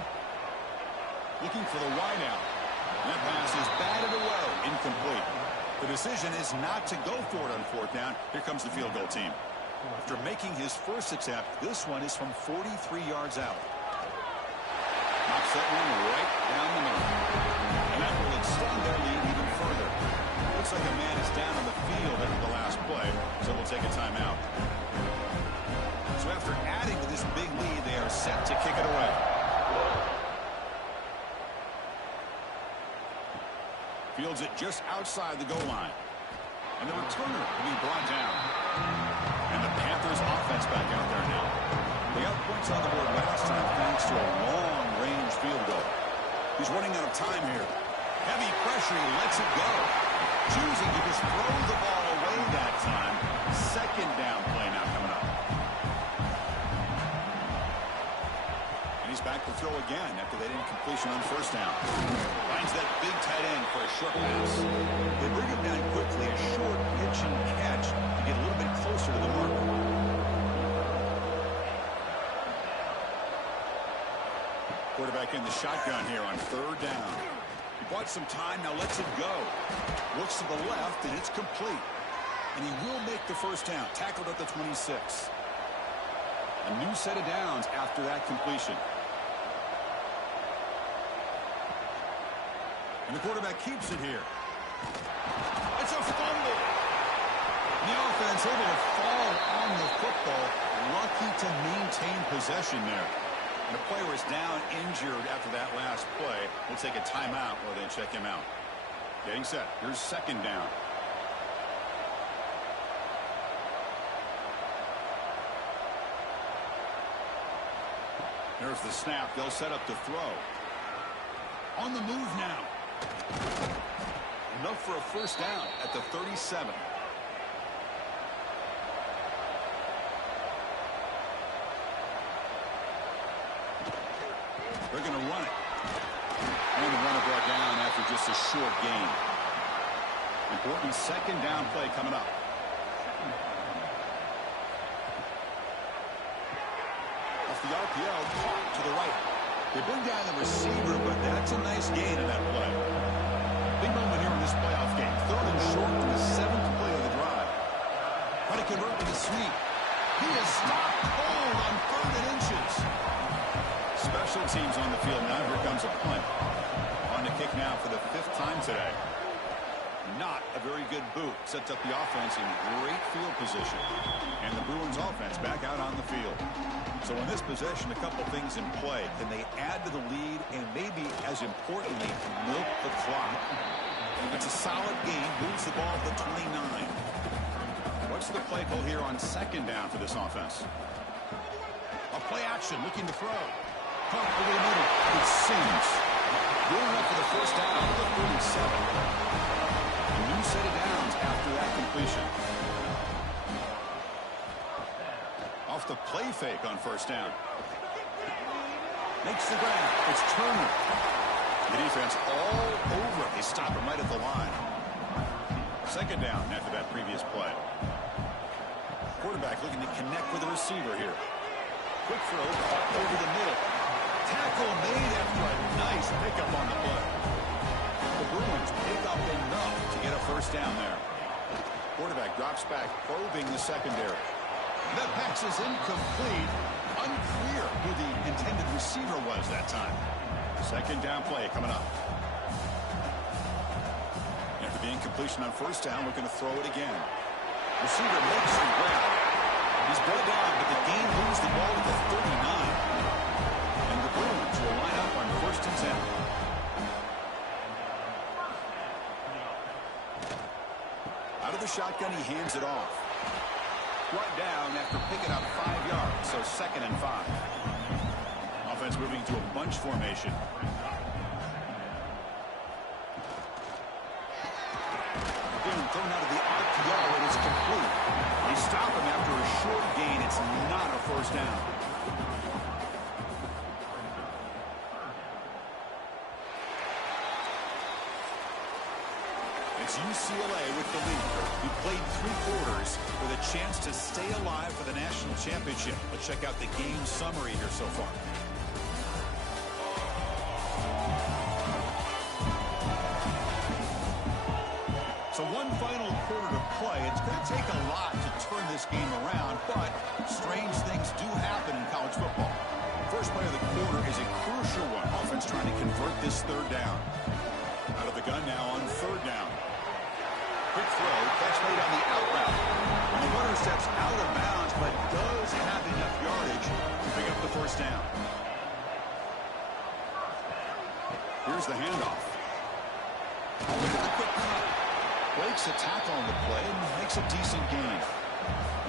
Looking for the wide out. And that pass is batted away, incomplete. The decision is not to go for it on fourth down. Here comes the field goal team. After making his first attempt, this one is from 43 yards out. Knocks that one right down the middle. And that will extend their lead even further. Looks like a man is down on the field after the last play, so we'll take a timeout. So after adding to this big lead, they are set to kick it away. Fields it just outside the goal line. And the returner will be brought down. And the Panthers offense back out there now. They got points on the board last time thanks to a long-range field goal. He's running out of time here. Heavy pressure, he lets it go. Choosing to just throw the ball away that time. 2nd down play now coming up. And he's back to throw again after that incompletion on first down. Finds that big tight end for a short pass. They bring him down quickly, a short pitch and catch to get a little bit closer to the marker. Quarterback in the shotgun here on third down. He bought some time, now lets it go. Looks to the left, and it's complete. And he will make the first down, tackled at the 26. A new set of downs after that completion. And the quarterback keeps it here. It's a fumble. The offense able to fall on the football. Lucky to maintain possession there. And the player is down injured after that last play. We'll take a timeout while they check him out. Getting set. Here's 2nd down. There's the snap. They'll set up to throw. On the move now. Enough for a first down at the 37. They're going to run it. And the runner brought down after just a short gain. Important 2nd down play coming up. Off the RPO, caught to the right. They bring down the receiver, but that's a nice gain in that play. Big moment here in this playoff game. 3rd and short to the 7th play of the drive. Trying to convert with a sweep. He is stopped cold on 3rd and inches. Special teams on the field now. Here comes a punt. On the kick now for the 5th time today. Not a very good boot. Sets up the offense in great field position. And the Bruins offense back out on the field. So in this possession, a couple things in play. Can they add to the lead and maybe, as importantly, milk the clock? It's a solid game. Moves the ball to the 29. What's the play call here on 2nd down for this offense? A play action, looking to throw. Caught over the middle. It sings. Going up for the first down at the 37. A new set of downs after that completion. Off the play fake on first down. Makes the grab. It's Turner. The defense all over it. They stop him right at the line. 2nd down after that previous play. Quarterback looking to connect with the receiver here. Quick throw over the middle. Tackle made after a nice pickup on the play. The Bruins pick up enough to get a first down there. Quarterback drops back, probing the secondary. That pass is incomplete. Unclear who the intended receiver was that time. Second down play coming up. After the incompletion on first down, we're going to throw it again. Receiver makes some ground. He's brought down, but the game moves the ball to the 39. And the Bruins will line up on first and 10. Out of the shotgun, he hands it off. Brought down after picking up 5 yards, so second and 5. Offense moving to a bunch formation. Again, thrown out of the RPO, and it's complete. They stop him after a short gain. It's not a first down. It's UCLA with the lead. We played 3 quarters with a chance to stay alive for the national championship. Let's check out the game summary here so far. So one final quarter to play. It's going to take a lot to turn this game around, but strange things do happen in college football. First play of the quarter is a crucial one. Offense trying to convert this third down. Out of the gun now on third down. Quick throw, catch made on the out route. And the runner steps out of bounds, but does have enough yardage to pick up the first down. Here's the handoff. Look at the quick cut. Breaks a tackle on the play and makes a decent gain.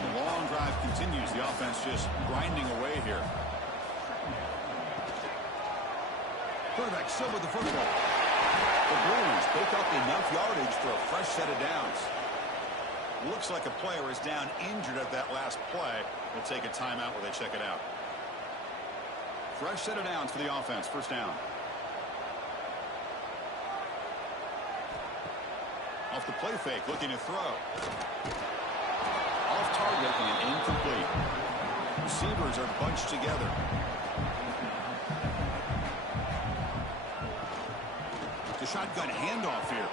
The long drive continues. The offense just grinding away here. Quarterback still with the football. The Bruins pick up enough yardage for a fresh set of downs. Looks like a player is down injured at that last play. We'll take a timeout while they check it out. Fresh set of downs for the offense. First down. Off the play fake, looking to throw. Off target and incomplete. Receivers are bunched together. The shotgun handoff here.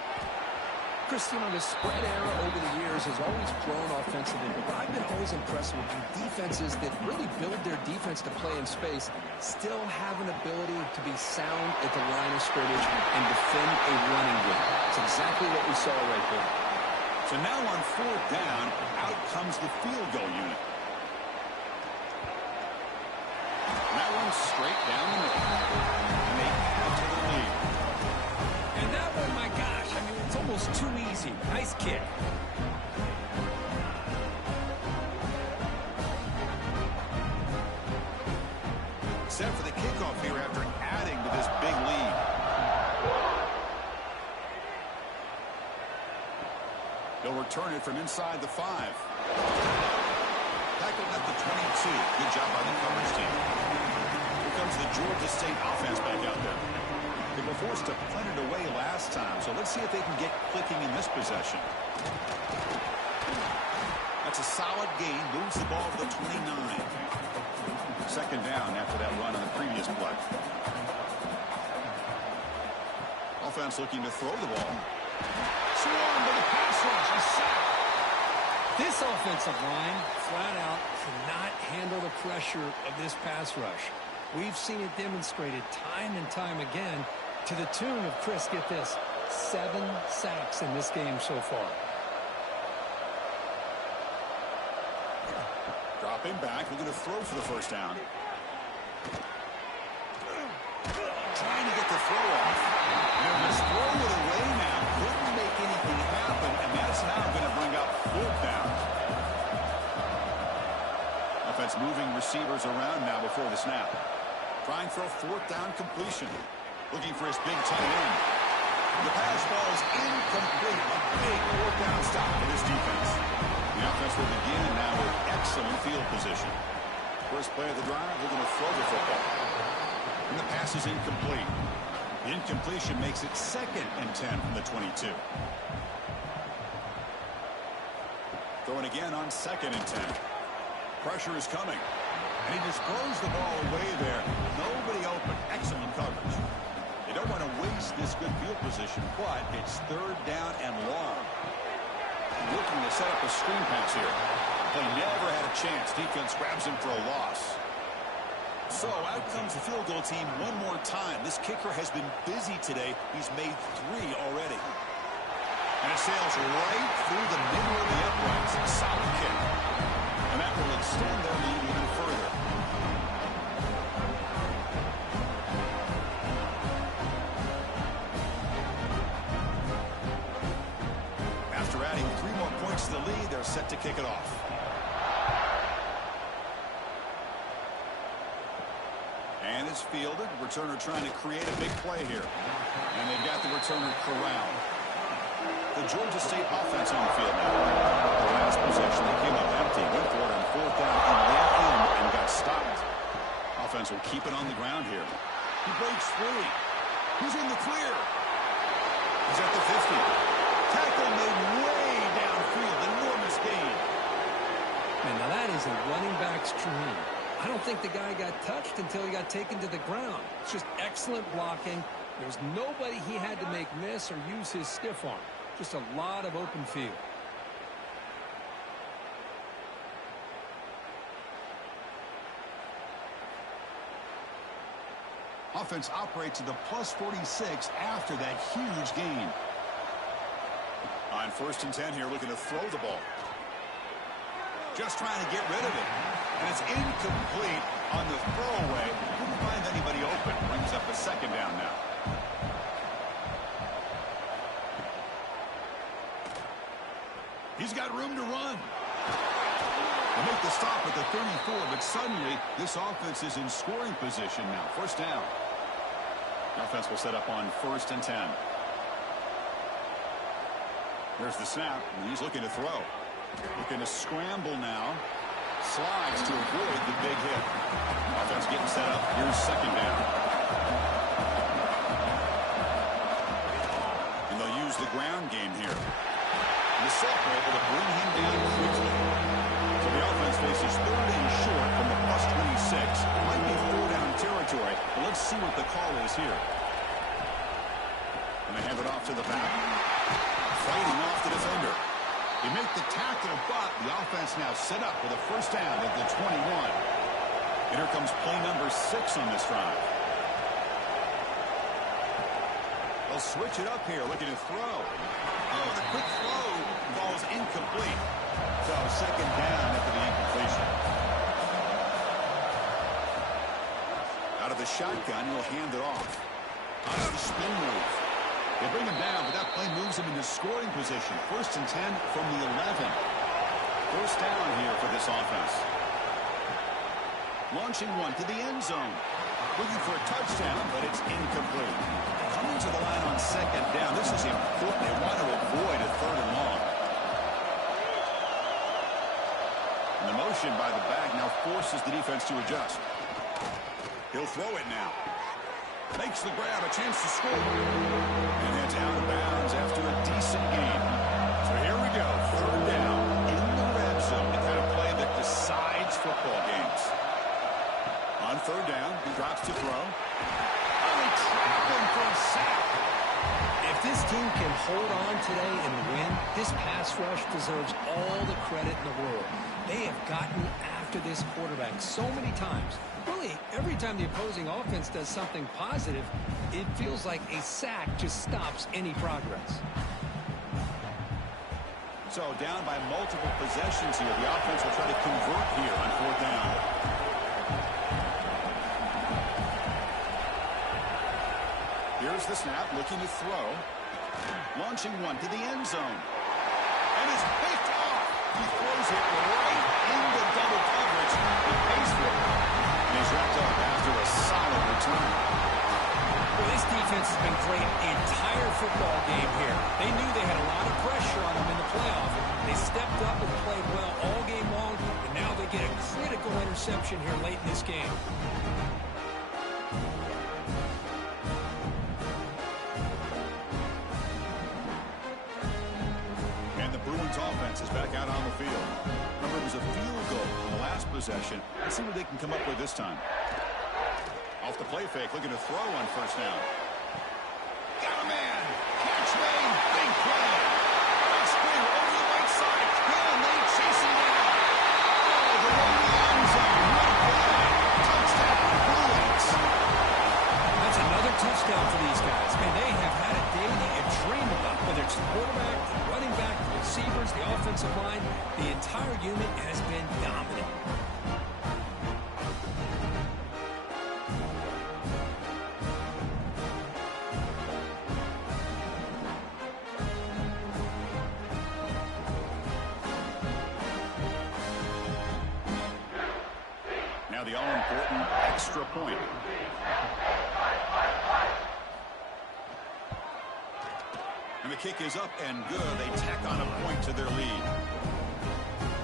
Chris, you know, the spread era over the years has always grown offensively, but I've been always impressed with defenses that really build their defense to play in space, still have an ability to be sound at the line of scrimmage and defend a running game. It's exactly what we saw right there. So now on fourth down, out comes the field goal unit. And that one's straight down the middle. And they add to the lead. And that one, my gosh, I mean, it's almost too easy. Nice kick. Set for the kickoff here after adding to this big lead. They'll return it from inside the 5. Tackled at the 22. Good job by the coverage team. Here comes the Georgia State offense back out there. They were forced to punt it away last time, so let's see if they can get clicking in this possession. That's a solid gain. Moves the ball to the 29. Second down after that run on the previous play. Offense looking to throw the ball. Swarmed by the pass rush. He's sacked. This offensive line, flat out, cannot handle the pressure of this pass rush. We've seen it demonstrated time and time again to the tune of, Chris, get this, 7 sacks in this game so far. Dropping back, looking to throw for the first down. Trying to get the throw off. And just throw it away now. Couldn't make anything happen, and that's now going to bring up fourth down. Offense moving receivers around now before the snap. Trying for a fourth down completion. Looking for his big tight end. The pass ball is incomplete. A big fourth down stop for this defense. The offense will begin now with excellent field position. First play of the drive, looking to throw the football. And the pass is incomplete. The incompletion makes it second and 10 from the 22. Throwing again on second and 10. Pressure is coming. And he just throws the ball away there. Nobody open. Excellent coverage. They don't want to waste this good field position, but it's third down and long. Looking to set up a screen pass here. They never had a chance. Defense grabs him for a loss. So out comes the field goal team one more time. This kicker has been busy today. He's made 3 already. And it sails right through the middle of the uprights. Solid kick. And that will extend their lead even further. After adding 3 more points to the lead, they're set to kick it off. And it's fielded. Returner trying to create a big play here. And they've got the returner corralled. The Georgia State offense on the field now. The last possession, they came up empty. Went for it on 4th down in their end and got stopped. Offense will keep it on the ground here. He breaks free. He's in the clear. He's at the 50. Tackle made way downfield. Enormous gain. Man, now that is a running back's dream. I don't think the guy got touched until he got taken to the ground. It's just excellent blocking. There's nobody he had to make miss or use his stiff arm. Just a lot of open field. Offense operates to the plus 46 after that huge gain. On 1st and 10 here, looking to throw the ball. Just trying to get rid of it. And it's incomplete on the throwaway. Couldn't find anybody open. Brings up a 2nd down now. He's got room to run. They make the stop at the 34, but suddenly this offense is in scoring position now. 1st down. The offense will set up on 1st and 10. There's the snap, and he's looking to throw. Looking to scramble now. Slides to avoid the big hit. Offense getting set up. Here's 2nd down. And they'll use the ground game here. The Saints are able to bring him down quickly. So the offense faces 3rd and short from the plus 26. Might be 4-down territory, but let's see what the call is here. And they hand it off to the back. Fighting off the defender. They make the tackle, but the offense now set up with a 1st down at the 21. And here comes play number 6 on this drive. They'll switch it up here, looking to throw. Oh, the quick throw falls incomplete. So 2nd down after the incompletion. Out of the shotgun, he'll hand it off. That's the spin move. They bring him down, but that play moves him into scoring position. 1st and 10 from the 11. 1st down here for this offense. Launching one to the end zone. Looking for a touchdown, but it's incomplete. Coming to the line on 2nd down. This is important. They want to avoid a 3rd and long. And the motion by the back now forces the defense to adjust. He'll throw it now. Makes the grab, a chance to score. And heads out of bounds after a decent gain. So here we go, 3rd down in the red zone. The kind of play that decides football games. On 3rd down, he drops to throw. Oh, they trap him for a sack. If this team can hold on today and win, this pass rush deserves all the credit in the world. They have gotten after this quarterback so many times. Really, every time the opposing offense does something positive, it feels like a sack just stops any progress. So down by multiple possessions here. The offense will try to convert here on 4th down. Here's the snap, looking to throw. Launching one to the end zone. And it's picked off. He throws it right into double coverage. He pays for it. And he's wrapped up after a solid return. Well, this defense has been great the entire football game here. They knew they had a lot of pressure on them in the playoff. They stepped up and played well all game long, and now they get a critical interception here late in this game. And the Bruins offense is back out on the field. Remember, it was a field goal on the last possession. Let's see what they can come up with this time. Off the play fake, looking to throw on 1st down. Got a man. Catch made. Big play. That's clear over the right side. Hill, they chase him down. Oh, the one in the end zone. What a play. Touchdown. Now the all-important extra point. And the kick is up and good. They tack on a point to their lead.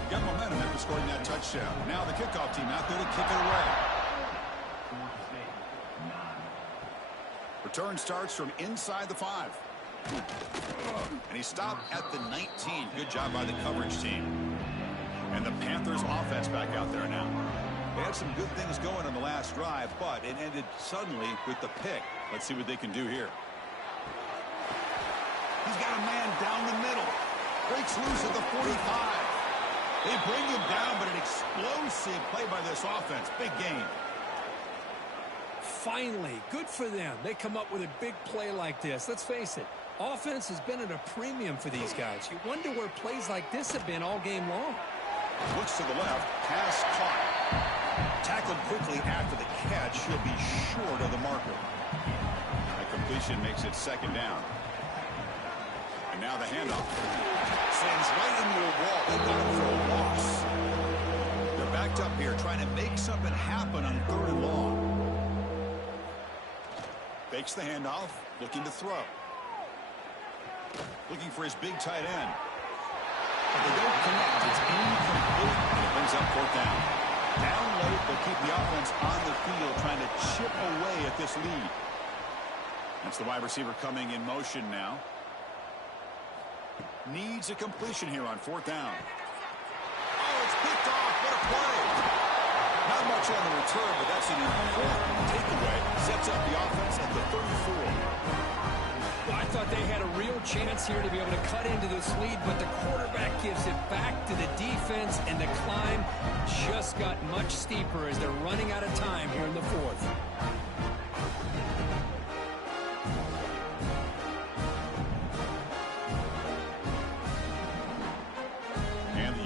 Got momentum after scoring that touchdown. Now the kickoff team out there to kick it away. Return starts from inside the 5. And he stopped at the 19. Good job by the coverage team. And the Panthers offense back out there now. They had some good things going on the last drive, but it ended suddenly with the pick. Let's see what they can do here. He's got a man down the middle. Breaks loose at the 45. They bring him down, but an explosive play by this offense. Big game. Finally, good for them. They come up with a big play like this. Let's face it, offense has been at a premium for these guys. You wonder where plays like this have been all game long. Looks to the left. Pass caught. Tackled quickly after the catch. He'll be short of the marker. A completion makes it second down. And now the handoff. Sends right into a wall. They got him for a loss. They're backed up here trying to make something happen on 3rd and long. Fakes the handoff. Looking to throw. Looking for his big tight end. But they don't connect. It's incomplete. And it brings up 4th down. Down low, but keep the offense on the field trying to chip away at this lead. That's the wide receiver coming in motion now. Needs a completion here on 4th down. Oh, it's picked off. What a play. Not much on the return, but that's an important takeaway. Sets up the offense at the 34. Well, I thought they had a real chance here to be able to cut into this lead, but the quarterback gives it back to the defense, and the climb just got much steeper as they're running out of time here in the 4th.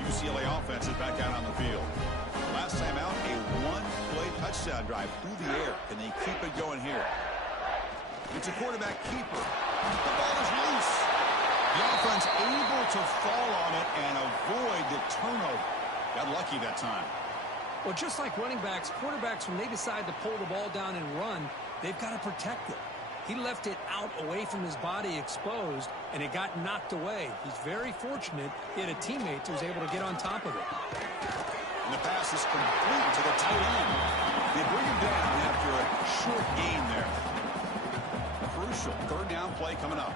UCLA offense is back out on the field. Last time out, a one-play touchdown drive through the air. Can they keep it going here? It's a quarterback keeper. The ball is loose. The offense able to fall on it and avoid the turnover. Got lucky that time. Well, just like running backs, quarterbacks, when they decide to pull the ball down and run, they've got to protect it. He left it out away from his body exposed, and it got knocked away. He's very fortunate he had a teammate who was able to get on top of it. And the pass is complete to the tight end. They bring him down after a short gain there. Crucial 3rd down play coming up.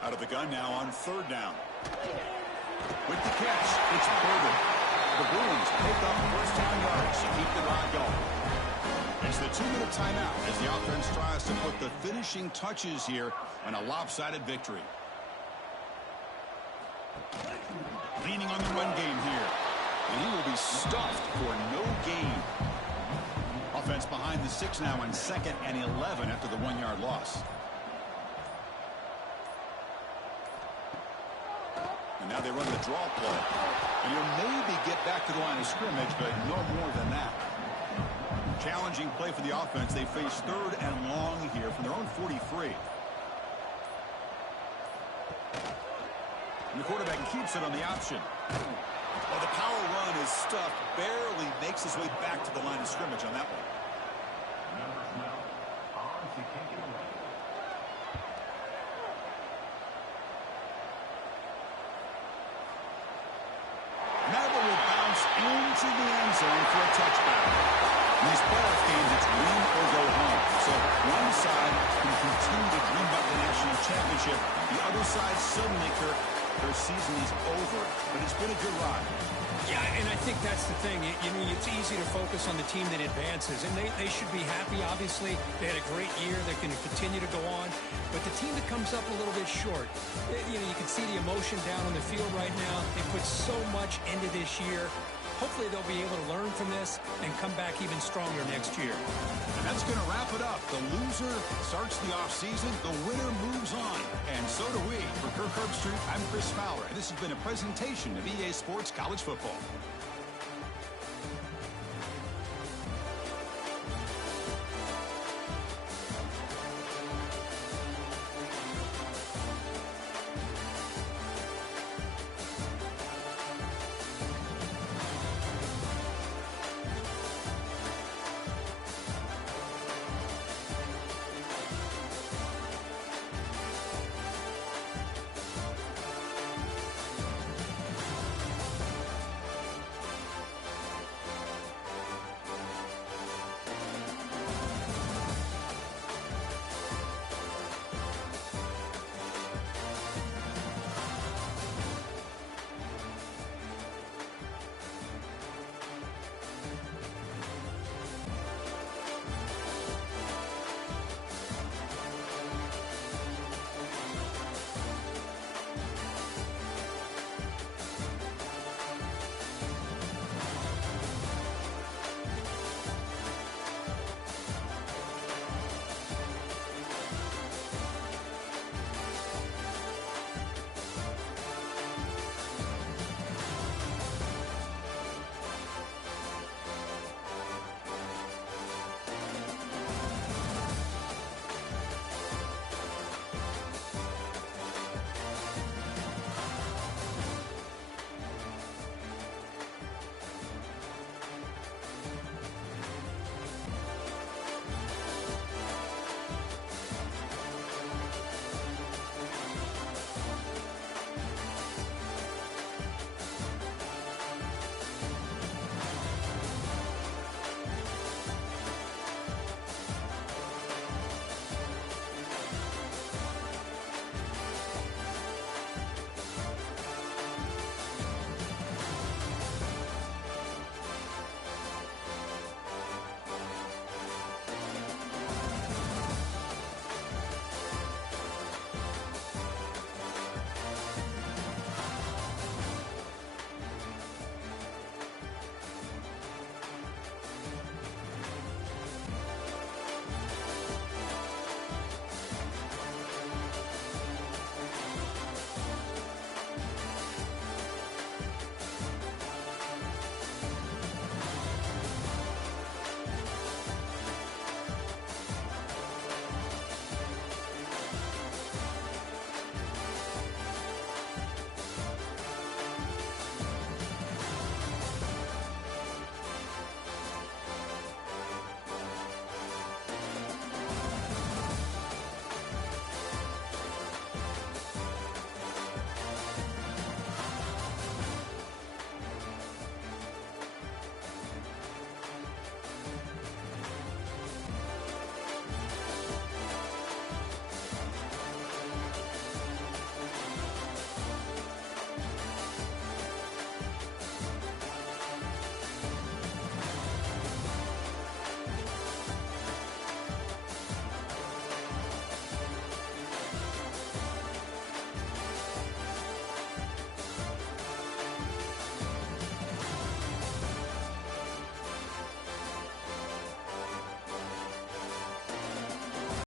Out of the gun now on 3rd down. With the catch, it's Burden. The Bruins pick up 1st down yards to keep the drive going. It's the 2-minute timeout as the offense tries to put the finishing touches here on a lopsided victory. Leaning on the run game here. And he will be stuffed for no gain. Offense behind the 6 now on 2nd and 11 after the 1-yard loss. And now they run the draw play. And you'll maybe get back to the line of scrimmage, but no more than that. Challenging play for the offense. They face 3rd and long here from their own 43. And the quarterback keeps it on the option. Well, the power run is stuffed. Barely makes his way back to the line of scrimmage on that one. Madden will bounce into the end zone for a touchback. In these playoff games, it's win or go home. So one side can continue to dream about the national championship. The other side suddenly, Kirk, their season is over. But it's been a good ride. Yeah, and I think that's the thing. It's easy to focus on the team that advances, and they should be happy, obviously. They had a great year. They're going to continue to go on. But the team that comes up a little bit short, you can see the emotion down on the field right now. They put so much into this year. Hopefully they'll be able to learn from this and come back even stronger next year. And that's going to wrap it up. The loser starts the offseason. The winner moves on. And so do we. For Kirk Herbstreit, I'm Chris Fowler. And this has been a presentation of EA Sports College Football.